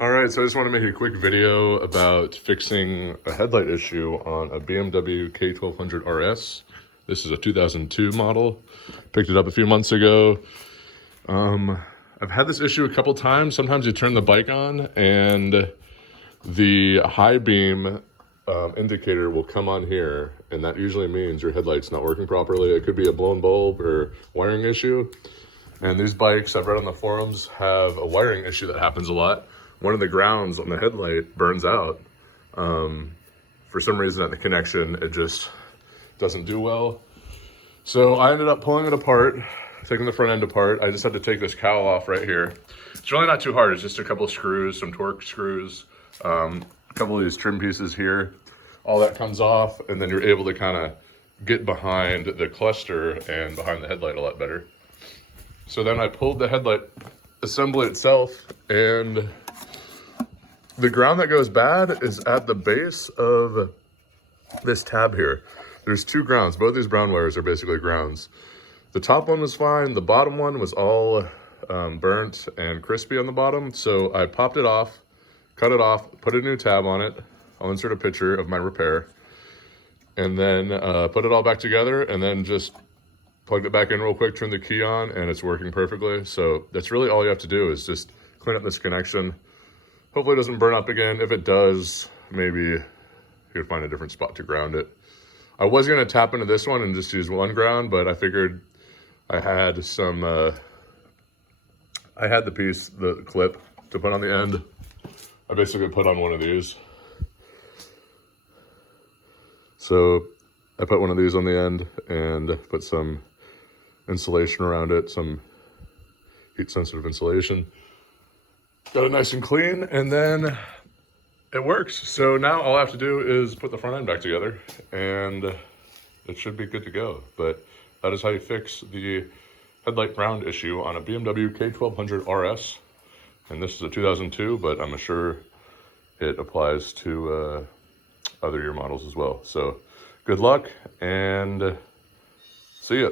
All right, so I just want to make a quick video about fixing a headlight issue on a BMW K1200RS. This is a 2002 model. Picked it up a few months ago. I've had this issue a couple times. Sometimes you turn the bike on and the high beam indicator will come on here, and that usually means your headlight's not working properly. It could be a blown bulb or wiring issue. And these bikes, I've read on the forums, have a wiring issue that happens a lot. One of the grounds on the headlight burns out. For some reason at the connection, it just doesn't do well. So I ended up pulling it apart, taking the front end apart. I just had to take this cowl off right here. It's really not too hard. It's just a couple of screws, some torque screws, a couple of these trim pieces here. All that comes off, and then you're able to kind of get behind the cluster and behind the headlight a lot better. So then I pulled the headlight assembly itself, and the ground that goes bad is at the base of this tab here. There's two grounds. Both these brown wires are basically grounds. The top one was fine. The bottom one was all burnt and crispy on the bottom. So I popped it off, cut it off, put a new tab on it. I'll insert a picture of my repair. And then put it all back together, and then just plugged it back in real quick, turned the key on, and it's working perfectly. So that's really all you have to do, is just clean up this connection. Hopefully it doesn't burn up again. If it does, maybe you could find a different spot to ground it. I was gonna tap into this one and just use one ground, but I figured I had some, I had the clip to put on the end. I basically put on one of these. So I put one of these on the end and put some insulation around it, some heat sensitive insulation. Got it nice and clean, and then it works. So now all I have to do is put the front end back together, and it should be good to go. But that is how you fix the headlight ground issue on a BMW K1200RS. And this is a 2002, but I'm sure it applies to other year models as well. So good luck, and see ya.